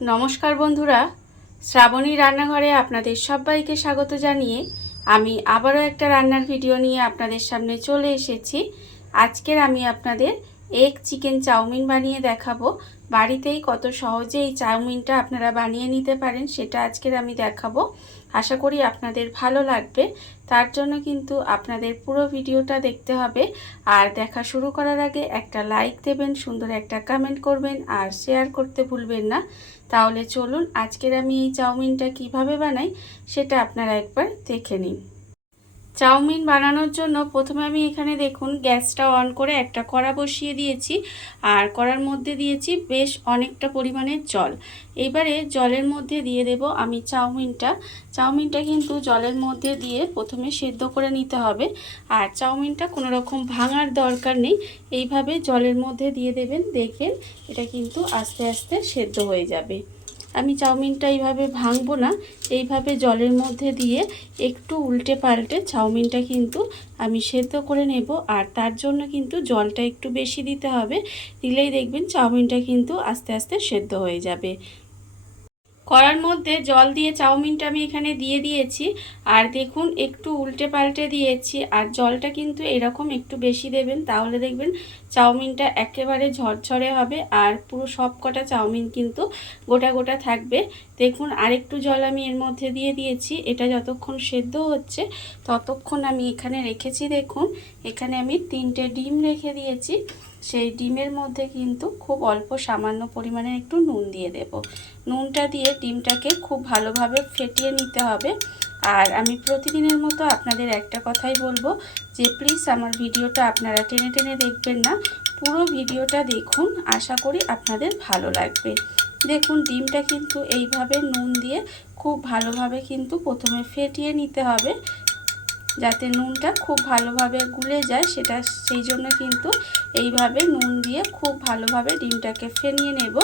নমস্কার বন্ধুরা, শ্রাবণী রান্নাঘরে আপনাদের সবাইকে স্বাগত জানিয়ে আমি আবারও একটা রান্নার ভিডিও নিয়ে আপনাদের সামনে চলে এসেছি। আজকের আমি আপনাদের এগ চিকেন চাউমিন বানিয়ে দেখাবো। বাড়িতেই কত সহজে এই চাউমিনটা আপনারা বানিয়ে নিতে পারেন সেটা আজকের আমি দেখাবো। আশা করি আপনাদের ভালো লাগবে। তার জন্য কিন্তু আপনাদের পুরো ভিডিওটা দেখতে হবে। আর দেখা শুরু করার আগে একটা লাইক দেবেন, সুন্দর একটা কমেন্ট করবেন আর শেয়ার করতে ভুলবেন না। তাহলে চলুন আজকের আমি এই চাউমিনটা কিভাবে বানাই সেটা আপনারা একবার দেখে নিন। চাউমিন বানানোর জন্য প্রথমে আমি এখানে দেখুন গ্যাসটা অন করে একটা কড়া বসিয়ে দিয়েছি আর কড়ার মধ্যে দিয়েছি বেশ অনেকটা পরিমাণের জল। এবারে জলের মধ্যে দিয়ে দেব আমি চাউমিনটা কিন্তু জলের মধ্যে দিয়ে প্রথমে সেদ্ধ করে নিতে হবে। আর চাউমিনটা কোনো রকম ভাঙার দরকার নেই, এইভাবে জলের মধ্যে দিয়ে দেবেন, দেখবেন এটা কিন্তু আস্তে আস্তে সেদ্ধ হয়ে যাবে। আমি চাউমিনটা এইভাবে ভাঙবো না, এইভাবে জলের মধ্যে দিয়ে একটু উল্টে পাল্টে চাউমিনটা কিন্তু আমি সেদ্ধ করে নেব। আর তার জন্য কিন্তু জলটা একটু বেশি দিতে হবে, দিলেই দেখবেন চাউমিনটা কিন্তু আস্তে আস্তে সেদ্ধ হয়ে যাবে। কড়ার মধ্যে জল দিয়ে চাউমিনটা আমি এখানে দিয়ে দিয়েছি আর দেখুন একটু উল্টে পাল্টে দিয়েছি। আর জলটা কিন্তু এরকম একটু বেশি দেবেন, তাহলে দেখবেন চাউমিনটা একেবারে ঝরঝরে হবে আর পুরো সব কটা চাউমিন কিন্তু গোটা গোটা থাকবে। দেখুন আরেকটু জল আমি এর মধ্যে দিয়ে দিয়েছি। এটা যতক্ষণ সেদ্ধ হচ্ছে ততক্ষণ আমি এখানে রেখেছি। দেখুন এখানে আমি 3টে ডিম রেখে দিয়েছি। সেই ডিমের মধ্যে কিন্তু খুব অল্প সামান্য পরিমাণে একটু নুন দিয়ে দেব। নুনটা দিয়ে ডিমটাকে খুব ভালোভাবে ফেটিয়ে নিতে হবে। আর আমি প্রতিদিনের মতো আপনাদের একটা কথাই বলবো যে প্লিজ আমার ভিডিওটা আপনারা টেনে টেনে দেখবেন না, পুরো ভিডিওটা দেখুন, আশা করি আপনাদের ভালো লাগবে। দেখুন ডিমটা কিন্তু এইভাবে নুন দিয়ে খুব ভালোভাবে কিন্তু প্রথমে ফেটিয়ে নিতে হবে যাতে নুনটা খুব ভালোভাবে গুলে যায়, সেই জন্য কিন্তু এইভাবে নুন দিয়ে খুব ভালোভাবে ডিমটাকে ফেটিয়ে নেব।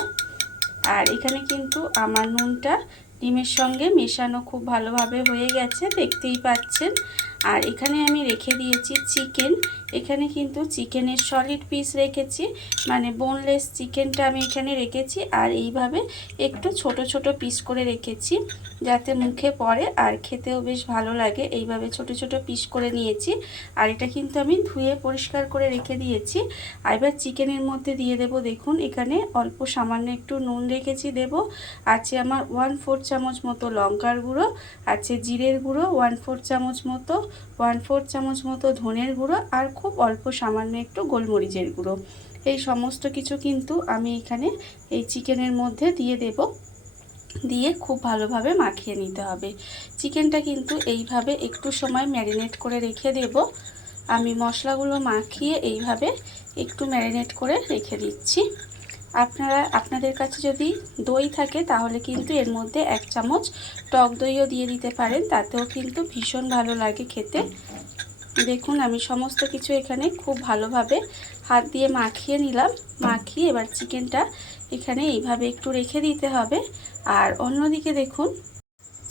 আর এখানে কিন্তু আমার নুনটা ডিমের সঙ্গে মেশানো খুব ভালোভাবে হয়ে গেছে, দেখতেই পাচ্ছেন। আর এখানে আমি রেখে দিয়েছি চিকেন। এখানে কিন্তু চিকেনের সলিড পিস রেখেছি, মানে বোনলেস চিকেনটা আমি এখানে রেখেছি। আর এইভাবে একটু ছোট ছোট পিস করে রেখেছি যাতে মুখে পড়ে আর খেতেও বেশ ভালো লাগে। এইভাবে ছোট ছোট পিস করে নিয়েছি। আর এটা কিন্তু আমি ধুয়ে পরিষ্কার করে রেখে দিয়েছি। আর এবার চিকেনের মধ্যে দিয়ে দেব, দেখুন এখানে অল্প সামান্য একটু নুন রেখেছি দেব। আছে আমার 1/4 চামচ মতো লঙ্কার গুঁড়ো, আছে জিরের গুঁড়ো 1/4 চামচ মতো, 1/4 চামচ মতো ধনের গুঁড়ো আর খুব অল্প সামান্য একটু গোলমরিচের গুঁড়ো। এই সমস্ত কিছু কিন্তু আমি এখানে এই চিকেনের মধ্যে দিয়ে দেব। দিয়ে খুব ভালোভাবে মাখিয়ে নিতে হবে। চিকেনটা কিন্তু এইভাবে একটু সময় ম্যারিনেট করে রেখে দেব। আমি মশলাগুলো মাখিয়ে এইভাবে একটু ম্যারিনেট করে রেখে দিচ্ছি। আপনাদের কাছে যদি দই থাকে তাহলে কিন্তু এর মধ্যে 1 চামচ টক দইও দিয়ে দিতে পারেন, তাতেও কিন্তু ভীষণ ভালো লাগে খেতে। দেখুন আমি সমস্ত কিছু এখানে খুব ভালোভাবে হাত দিয়ে মাখিয়ে নিলাম। মাখিয়ে এবার চিকেনটা এখানে এইভাবে একটু রেখে দিতে হবে। আর অন্যদিকে দেখুন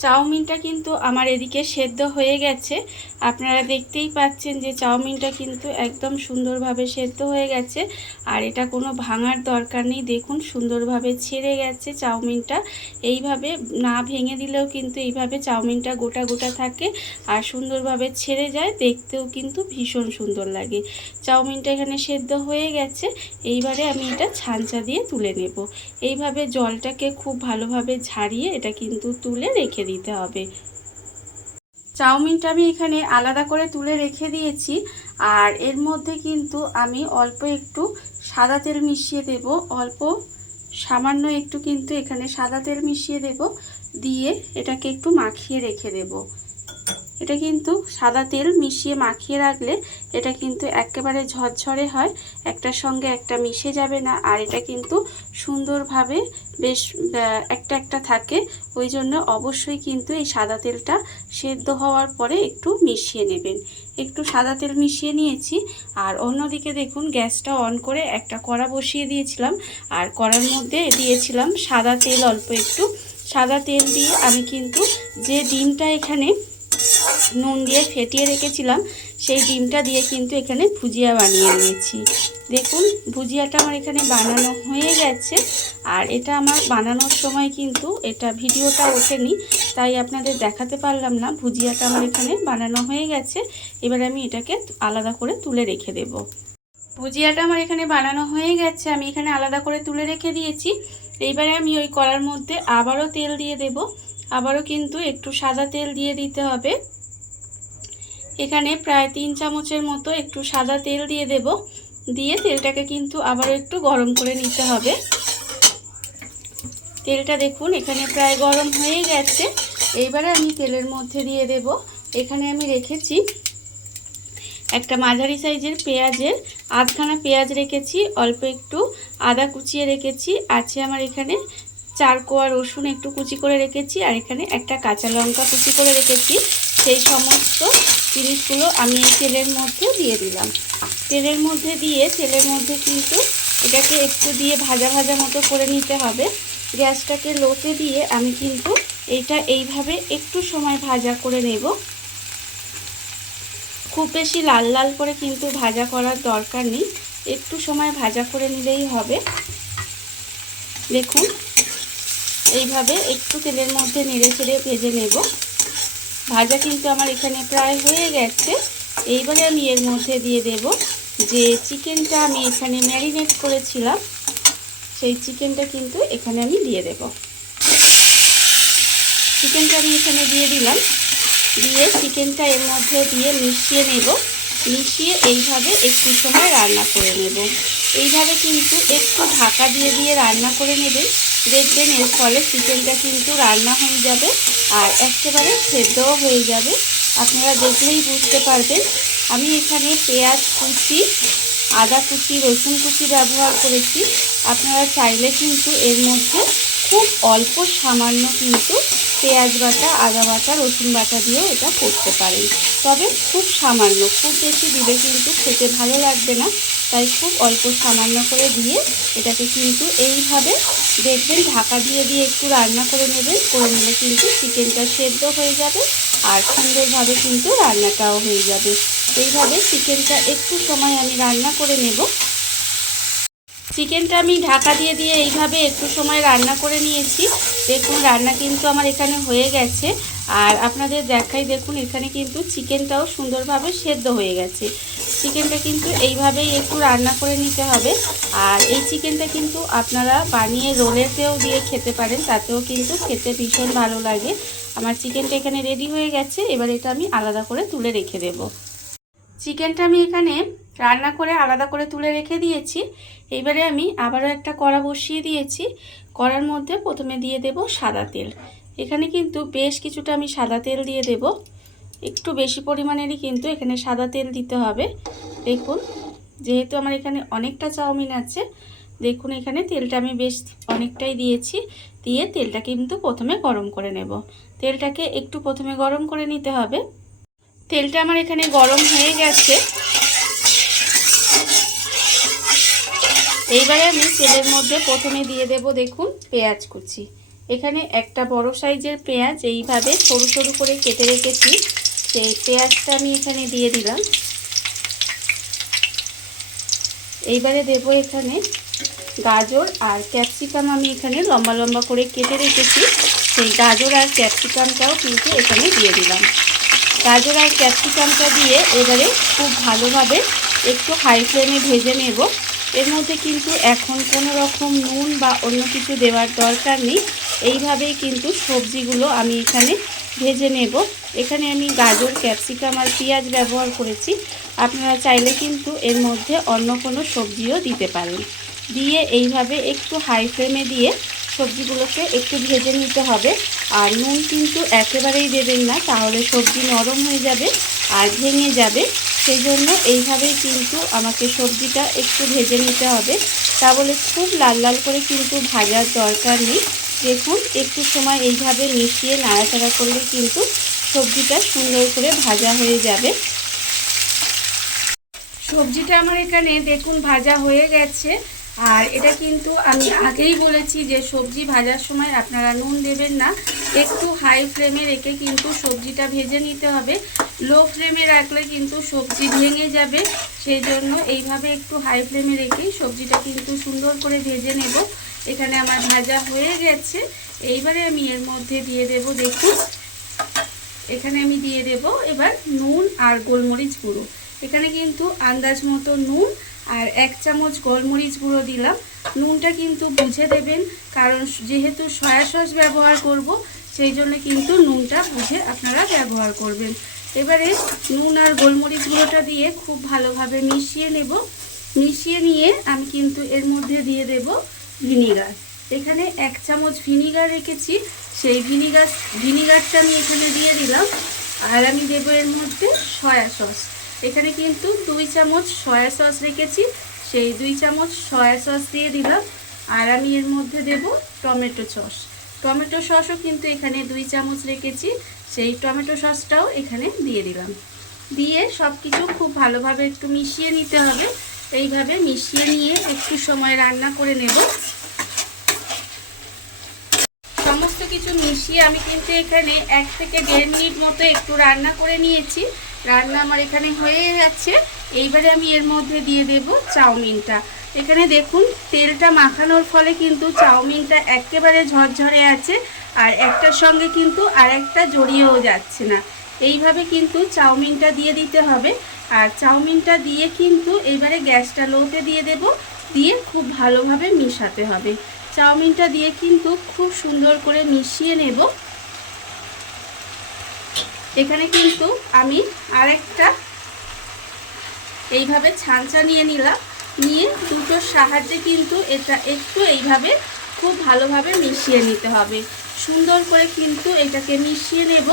চাউমিনটা কিন্তু আমার এদিকে সেদ্ধ হয়ে গেছে। আপনারা দেখতেই পাচ্ছেন যে চাউমিনটা কিন্তু একদম সুন্দরভাবে সেদ্ধ হয়ে গেছে আর এটা কোনো ভাঙার দরকার নেই। দেখুন সুন্দরভাবে ছেড়ে গেছে চাউমিনটা। এইভাবে না ভেঙে দিলেও কিন্তু এইভাবে চাউমিনটা গোটা গোটা থাকে আর সুন্দরভাবে ছেড়ে যায়, দেখতেও কিন্তু ভীষণ সুন্দর লাগে। চাউমিনটা এখানে সেদ্ধ হয়ে গেছে। এইবারে আমি এটা ছাঁচা দিয়ে তুলে নেব। এইভাবে জলটাকে খুব ভালোভাবে ঝারিয়ে এটা কিন্তু তুলে রেখে দিতে হবে। চাউমিনটা আমি এখানে আলাদা করে তুলে রেখে দিয়েছি। আর এর মধ্যে কিন্তু আমি অল্প একটু সাদা তেল মিশিয়ে দেব, অল্প সামান্য একটু কিন্তু এখানে সাদা তেল মিশিয়ে দেব, দিয়ে এটাকে একটু মাখিয়ে রেখে দেব। এটা কিন্তু সাদা তেল মিশিয়ে মাখিয়ে রাখলে এটা কিন্তু একেবারে ঝরঝরে হয়, একটার সঙ্গে একটা মিশে যাবে না। আর এটা কিন্তু সুন্দরভাবে বেশ একটা একটা থাকে। ওই জন্য অবশ্যই কিন্তু এই সাদা তেলটা সেদ্ধ হওয়ার পরে একটু মিশিয়ে নেবেন। একটু সাদা তেল মিশিয়ে নিয়েছি। আর অন্যদিকে দেখুন গ্যাসটা অন করে একটা কড়া বসিয়ে দিয়েছিলাম আর কড়ার মধ্যে দিয়েছিলাম সাদা তেল, অল্প একটু সাদা তেল দিয়ে আমি কিন্তু যে ডিমটা এখানে নুন দিয়ে ফেটিয়ে রেখেছিলাম সেই ডিমটা দিয়ে কিন্তু এখানে ভুজিয়া বানিয়ে নিয়েছি। দেখুন ভুজিয়াটা আমার এখানে বানানো হয়ে গেছে। আর এটা আমার বানানোর সময় কিন্তু এটা ভিডিওটা ওঠেনি, তাই আপনাদের দেখাতে পারলাম না। ভুজিয়াটা আমার এখানে বানানো হয়ে গেছে। এবার আমি এটাকে আলাদা করে তুলে রেখে দেব। ভুজিয়াটা আমার এখানে বানানো হয়ে গেছে, আমি এখানে আলাদা করে তুলে রেখে দিয়েছি। এইবারে আমি ওই কড়ার মধ্যে আবারও তেল দিয়ে দেব। আবারও কিন্তু একটু সাদা তেল দিয়ে দিতে হবে। এখানে প্রায় 3 চামচের মতো একটু সাদা তেল দিয়ে দেব। দিয়ে তেলটাকে কিন্তু আবার একটু গরম করে নিতে হবে। তেলটা দেখুন এখানে প্রায় গরম হয়ে গেছে। এইবারে আমি তেলের মধ্যে দিয়ে দেব, এখানে আমি রেখেছি একটা মাঝারি সাইজের পেঁয়াজের আধখানা পেঁয়াজ রেখেছি, অল্প একটু আদা কুচিয়ে রেখেছি, আছে আমার এখানে 4 কোয়া রসুন একটু কুচি করে রেখেছি, আর এখানে একটা কাঁচা লঙ্কা কুচি করে রেখেছি। সেই সমস্ত জিনিসগুলো আমি এই তেলের মধ্যে দিয়ে দিলাম। তেলের মধ্যে দিয়ে তেলের মধ্যে কিন্তু এটাকে একটু দিয়ে ভাজা ভাজা মতো করে নিতে হবে। গ্যাসটাকে লোতে দিয়ে আমি কিন্তু এইটা এইভাবে একটু সময় ভাজা করে নেব। খুব বেশি লাল লাল করে কিন্তু ভাজা করার দরকার নেই, একটু সময় ভাজা করে নিলেই হবে। দেখুন এইভাবে একটু তেলের মধ্যে নেড়ে চেড়ে ভেজে নেব। ভাজা কিন্তু আমার এখানে প্রায় হয়ে গেছে। এইবারে আমি এর মধ্যে দিয়ে দেব যে চিকেনটা আমি এখানে ম্যারিনেট করেছিলাম, সেই চিকেনটা কিন্তু এখানে আমি দিয়ে দেব। চিকেনটা আমি এখানে দিয়ে দিলাম। দিয়ে চিকেনটা এর মধ্যে দিয়ে মিশিয়ে নেব। মিশিয়ে এইভাবে একটু সময় রান্না করে নেব। এইভাবে কিন্তু একটু ঢাকা দিয়ে দিয়ে রান্না করে নেবেন, দেখবেন এর ফলে চিকেনটা কিন্তু রান্না হয়ে যাবে আর একেবারে সেদ্ধও হয়ে যাবে। আপনারা দেখলেই বুঝতে পারবেন। আমি এখানে পেঁয়াজ কুচি, আদা কুচি, রসুন কুচি ব্যবহার করেছি। আপনারা চাইলে কিন্তু এর মধ্যে খুব অল্প সামান্য কিন্তু পেঁয়াজ বাটা, আদা বাটা, রসুন বাটা দিয়েও এটা করতে পারেন, তবে খুব সামান্য, খুব বেশি দিলে কিন্তু খেতে ভালো লাগবে না। তাই খুব অল্প সামান্য করে দিয়ে এটাকে কিন্তু এইভাবে দেখবেন ঢাকা দিয়ে দিয়ে একটু রান্না করে নেবেন। করে নিলে কিন্তু চিকেনটা সেদ্ধ হয়ে যাবে আর সুন্দরভাবে কিন্তু রান্নাটাও হয়ে যাবে। এইভাবে চিকেনটা একটু সময় আমি রান্না করে নেব। চিকেনটা আমি ঢাকা দিয়ে দিয়ে এইভাবে একটু সময় রান্না করে নিয়েছি। দেখুন রান্না কিন্তু আমার এখানে হয়ে গেছে। আর আপনাদের দেখাই, দেখুন এখানে কিন্তু চিকেনটাও সুন্দরভাবে সেদ্ধ হয়ে গেছে। চিকেনটা কিন্তু এইভাবেই একটু রান্না করে নিতে হবে। আর এই চিকেনটা কিন্তু আপনারা বানিয়ে রোলেতেও দিয়ে খেতে পারেন, তাতেও কিন্তু খেতে ভীষণ ভালো লাগে। আমার চিকেনটা এখানে রেডি হয়ে গেছে। এবার এটা আমি আলাদা করে তুলে রেখে দেব। চিকেনটা আমি এখানে রান্না করে আলাদা করে তুলে রেখে দিয়েছি। এইবারে আমি আবারও একটা কড়া বসিয়ে দিয়েছি। কড়ার মধ্যে প্রথমে দিয়ে দেব সাদা তেল। এখানে কিন্তু বেশ কিছুটা আমি সাদা তেল দিয়ে দেব, একটু বেশি পরিমাণেরই কিন্তু এখানে সাদা তেল দিতে হবে। দেখুন যেহেতু আমার এখানে অনেকটা চাউমিন আছে, দেখুন এখানে তেলটা আমি বেশ অনেকটাই দিয়েছি। দিয়ে তেলটা কিন্তু প্রথমে গরম করে নেব। তেলটাকে একটু প্রথমে গরম করে নিতে হবে। তেলটা আমার এখানে গরম হয়ে গেছে। এইবারে আমি তেলের মধ্যে প্রথমে দিয়ে দেব দেখুন পেঁয়াজ কুচি। এখানে একটা বড় সাইজের পেঁয়াজ এইভাবে সরু সরু করে কেটে রেখেছি, সেই পেঁয়াজটা আমি এখানে দিয়ে দিলাম। এইবারে দেব এখানে গাজর আর ক্যাপসিকাম, আমি এখানে লম্বা লম্বা করে কেটে রেখেছি, সেই গাজর আর ক্যাপসিকামটাও কিন্তু এখানে দিয়ে দিলাম। গাজর আর ক্যাপসিকামটা দিয়ে এবারে খুব ভালোভাবে একটু হাই ফ্লেমে ভেজে নেব। এর মধ্যে কিন্তু এখন কোনো রকম নুন বা অন্য কিছু দেওয়ার দরকার নেই। এইভাবেই কিন্তু সবজিগুলো আমি এখানে ভেজে নেব। এখানে আমি গাজর, ক্যাপসিকাম আর পেঁয়াজ ব্যবহার করেছি। আপনারা চাইলে কিন্তু এর মধ্যে অন্য কোনো সবজিও দিতে পারেন। দিয়ে এইভাবে একটু হাই ফ্লেমে দিয়ে সবজিগুলোকে একটু ভেজে নিতে হবে। আর নুন কিন্তু একেবারেই দেবেন না, তাহলে সবজি নরম হয়ে যাবে আর ভেঙে যাবে। সেই জন্য এইভাবেই কিন্তু আমাকে সবজিটা একটু ভেজে নিতে হবে। তা বলে খুব লাল লাল করে কিন্তু ভাজার দরকার নেই। দেখুন একটু সময় এইভাবে মিশিয়ে নাড়াচাড়া করলে কিন্তু সবজিটা সুন্দর করে ভাজা হয়ে যাবে। সবজিটা আমার এখানে দেখুন ভাজা হয়ে গেছে। আর এটা কিন্তু আমি আগেই বলেছি যে সবজি ভাজার সময় আপনারা নুন দেবেন না, একটু হাই ফ্লেমে রেখে কিন্তু সবজিটা ভেজে নিতে হবে। লো ফ্লেমে রাখলে কিন্তু সবজি ভেঙে যাবে, সেই জন্য এইভাবে একটু হাই ফ্লেমে রেখেই সবজিটা কিন্তু সুন্দর করে ভেজে নেব। এখানে আমার ভাজা হয়ে গেছে। এইবারে আমি এর মধ্যে দিয়ে দেব, দেখুন এখানে আমি দিয়ে দেব এবার নুন আর গোলমরিচ গুঁড়ো। এখানে কিন্তু আন্দাজ মতো নুন আর 1 চামচ গোলমরিচ গুঁড়ো দিলাম। নুনটা কিন্তু বুঝে দেবেন, কারণ যেহেতু সয়া সস ব্যবহার করব সেই জন্য কিন্তু নুনটা বুঝে আপনারা ব্যবহার করবেন। এবারে নুন আর গোলমরিচ গুঁড়োটা দিয়ে খুব ভালোভাবে মিশিয়ে নেব। মিশিয়ে নিয়ে আমি কিন্তু এর মধ্যে দিয়ে দেব ভিনিগার। এখানে 1 চামচ ভিনিগার রেখেছি, সেই ভিনিগারটা আমি এখানে দিয়ে দিলাম। আর আমি দেব এর মধ্যে সয়া সস। এখানে কিন্তু 2 চামচ সয়া সস রেখেছি, সেই 2 চামচ সয়া সস দিয়ে দিলাম। আর আমি এর মধ্যে দেব টমেটো সস। টমেটো সসও কিন্তু এখানে 2 চামচ রেখেছি, সেই টমেটো সসটাও এখানে দিয়ে দিলাম। দিয়ে সব কিছু খুব ভালোভাবে একটু মিশিয়ে নিতে হবে। এইভাবে মিশিয়ে নিয়ে একটু সময় রান্না করে নেব। সমস্ত কিছু মিশিয়ে আমি কিন্তু এখানে 1 থেকে 1.5 মিনিট মতো একটু রান্না করে নিয়েছি। রান্না আমার এখানে হয়ে যাচ্ছে। এইবারে আমি এর মধ্যে দিয়ে দেব চাউমিনটা। এখানে দেখুন তেলটা মাখানোর ফলে কিন্তু চাউমিনটা একেবারে ঝরঝরে আছে, আর একটার সঙ্গে কিন্তু আরেকটা জড়িয়েও যাচ্ছে না। এইভাবে কিন্তু চাউমিনটা দিয়ে দিতে হবে। আর চাউমিনটা দিয়ে কিন্তু এবারে গ্যাসটা লোতে দিয়ে দেব, দিয়ে খুব ভালোভাবে মিশাতে হবে। চাউমিনটা দিয়ে কিন্তু খুব সুন্দর করে মিশিয়ে নেব। এখানে কিন্তু আমি আরেকটা এইভাবে ছাঁচা নিয়ে নিলাম, নিয়ে দুটোর সাহায্যে কিন্তু এটা একটু এইভাবে খুব ভালোভাবে মিশিয়ে নিতে হবে। সুন্দর করে কিন্তু এটাকে মিশিয়ে নেব।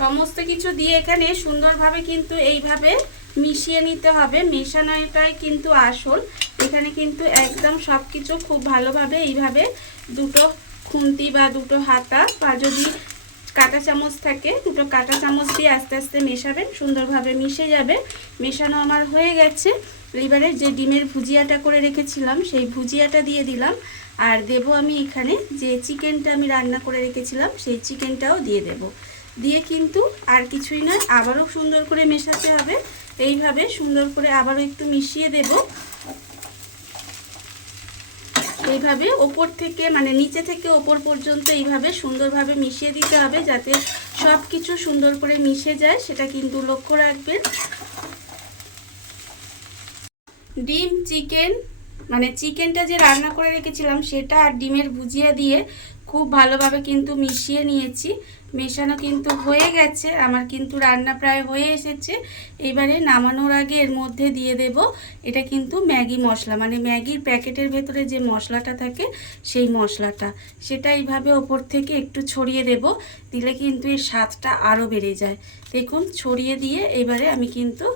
সমস্ত কিছু দিয়ে এখানে সুন্দরভাবে কিন্তু এইভাবে মিশিয়ে নিতে হবে। মেশানোটাই কিন্তু আসল। এখানে কিন্তু একদম সব কিছু খুব ভালোভাবে এইভাবে দুটো খুন্তি বা দুটো হাতা বা যদি কাঁটা চামচ থাকে দুটো কাঁটা চামচ দিয়ে আস্তে আস্তে মেশাবেন, সুন্দরভাবে মিশে যাবে। মেশানো আমার হয়ে গেছে। এবারে যে ডিমের ভুজিয়াটা করে রেখেছিলাম সেই ভুজিয়াটা দিয়ে দিলাম। আর দেব আমি এখানে যে চিকেনটা আমি রান্না করে রেখেছিলাম সেই চিকেনটাও দিয়ে দেব। দিয়ে কিন্তু আর কিছুই নয়, আবারও সুন্দর করে মেশাতে হবে। এইভাবে সুন্দর করে আবারও একটু মিশিয়ে দেব। এইভাবে ওপর থেকে মানে নিচে থেকে ওপর পর্যন্ত এইভাবে সুন্দরভাবে মিশিয়ে দিতে হবে, যাতে সব কিছু সুন্দর করে মিশে যায়, সেটা কিন্তু লক্ষ্য রাখবেন। ডিম চিকেন মানে চিকেনটা যে রান্না করে রেখেছিলাম সেটা আর ডিমের ভুজিয়া দিয়ে খুব ভালোভাবে কিন্তু মিশিয়ে নিয়েছি। মেশানো কিন্তু হয়ে গেছে, আমার কিন্তু রান্না প্রায় হয়ে এসেছে। এবারে নামানোর আগে এর মধ্যে দিয়ে দেব এটা কিন্তু ম্যাগি মশলা, মানে ম্যাগির প্যাকেটের ভেতরে যে মশলাটা থাকে সেই মশলাটা, সেটা এইভাবে ওপর থেকে একটু ছড়িয়ে দেব। দিলে কিন্তু এর স্বাদটা আরও বেড়ে যায়। দেখুন ছড়িয়ে দিয়ে এবারে আমি কিন্তু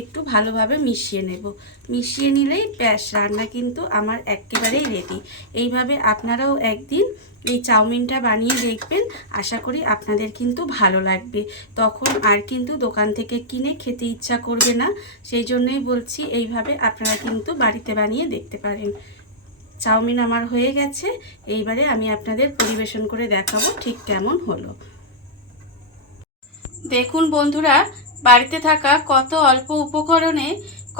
একটু ভালোভাবে মিশিয়ে নেব। মিশিয়ে নিলেই ব্যাস, রান্না কিন্তু আমার একেবারেই রেডি। এইভাবে আপনারাও একদিন এই চাউমিনটা বানিয়ে দেখবেন, আশা করি আপনাদের কিন্তু ভালো লাগবে। তখন আর কিন্তু দোকান থেকে কিনে খেতে ইচ্ছা করবে না। সেই জন্যই বলছি এইভাবে আপনারা কিন্তু বাড়িতে বানিয়ে দেখতে পারেন। চাউমিন আমার হয়ে গেছে। এইবারে আমি আপনাদের পরিবেশন করে দেখাবো ঠিক কেমন হলো। দেখুন বন্ধুরা, বাড়িতে থাকা কত অল্প উপকরণে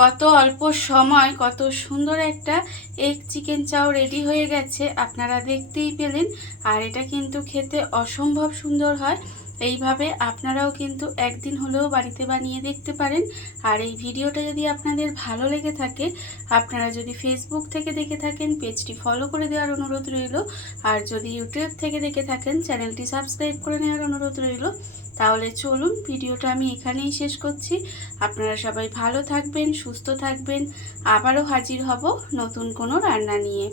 কত অল্প সময় কত সুন্দর একটা এগ চিকেন চাও রেডি হয়ে গেছে, আপনারা দেখতেই পেলেন। আর এটা কিন্তু খেতে অসম্ভব সুন্দর হয়। এইভাবে আপনারাও কিন্তু একদিন হলেও বাড়িতে বানিয়ে দেখতে পারেন। আর এই ভিডিওটা যদি আপনাদের ভালো লেগে থাকে, আপনারা যদি ফেসবুক থেকে দেখে থাকেন পেজটি ফলো করে দেওয়ার অনুরোধ রইল। আর যদি ইউটিউব থেকে দেখে থাকেন চ্যানেলটি সাবস্ক্রাইব করে নেওয়ার অনুরোধ রইল। তাহলে চলুন ভিডিওটা আমি এখানেই শেষ করছি। আপনারা সবাই ভালো থাকবেন, সুস্থ থাকবেন। আবারও হাজির হব নতুন কোনো রান্না নিয়ে।